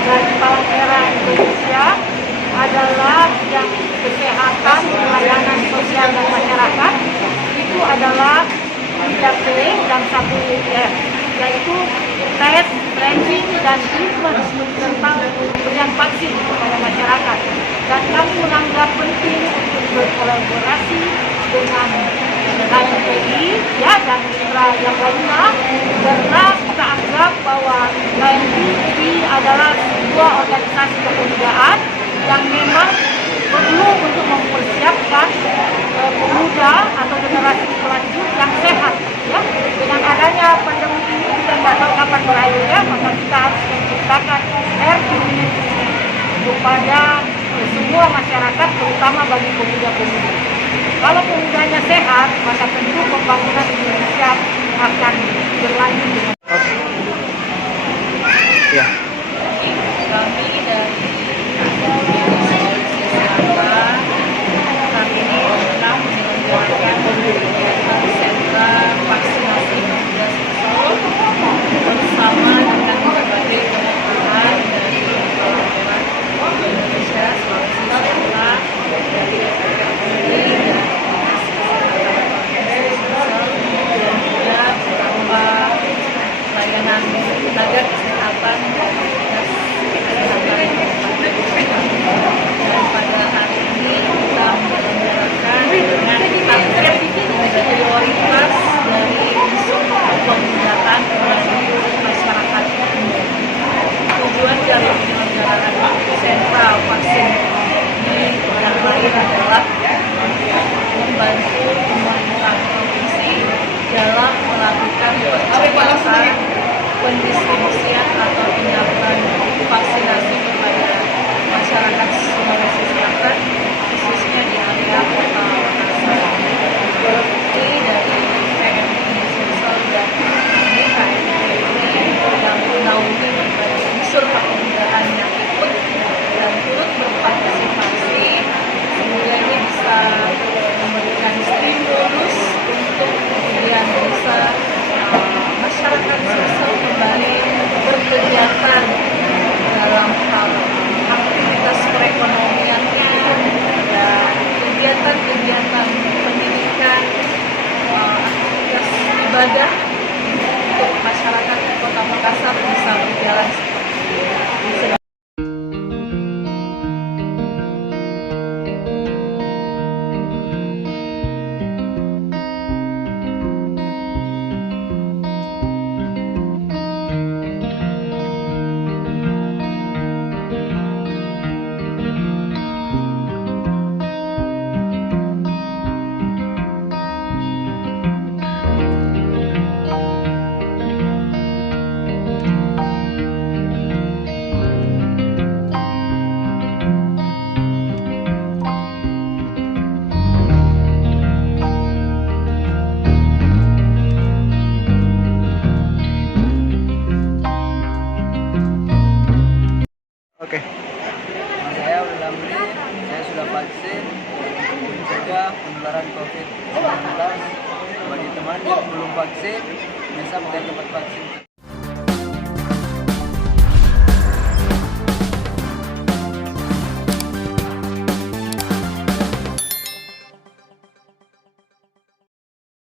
dan Palang Merah Indonesia adalah bidang kesehatan, pelayanan sosial dan masyarakat. Itu adalah 3P dan 1F, yaitu tes, tracing, dan treatment tentang pemberian vaksin kepada masyarakat. Dan kami menganggap penting untuk berkolaborasi dengan KNPI ya, dan mitra yang lainnya, karena kita anggap bahwa KNPI adalah sebuah organisasi kepemudaan yang memang perlu untuk mempersiapkan pemuda atau generasi pelanjut yang sehat ya. Dengan adanya pandemi ini kita tidak tahu kapan berakhirnya, maka kita harus menciptakan herd immunity kepada semua masyarakat, terutama bagi pemuda-pemuda. Kalau pemudanya sehat, maka tentu pembangunan Indonesia akan berlanjut dengan Ya. Kami dari Sulawesi Selatan kami ini pernah menyelenggarakan kegiatan sentra vaksinasi pemuda Sumsel bersama dengan berbagai pengetahuan dari Palang Merah Indonesia, Sulawesi Selatan, dari FPPI, dari Dinas Kesehatan Provinsi Sumsel, dan juga beberapa layanan tenaga kesehatan dari Dinas Kesehatan Kabupaten Kota. Dan pada hari ini kita menyelenggarakan dengan target prioritas dari unsur pemudaan bagi masyarakat umum. Tujuan dari penyelenggaraan sentra vaksin ini yang lain adalah membantu pemerintah provinsi dalam melakukan percepatan pendistribusian atau penyaluran vaksinasi kepada masyarakat Sulawesi Selatan, khususnya di area Kota Makassar. Ini dari PMI Sumsel dan ini KNPI yang menaungi berbagai unsur kepemudaan yang ikut dan turut berpartisipasi. Semoga ini bisa memberikan stimulus untuk kemudian bisa masyarakat Sumsel kembali berkegiatan dalam hal aktivitas perekonomiannya dan kegiatan-kegiatan pendidikan, aktivitas ibadah untuk masyarakat Kota Makassar bisa berjalan seperti Oke. Saya Ulamri, saya sudah vaksin untuk mencegah penularan COVID-19. Bagi teman yang belum vaksin, bisa mendapat vaksin.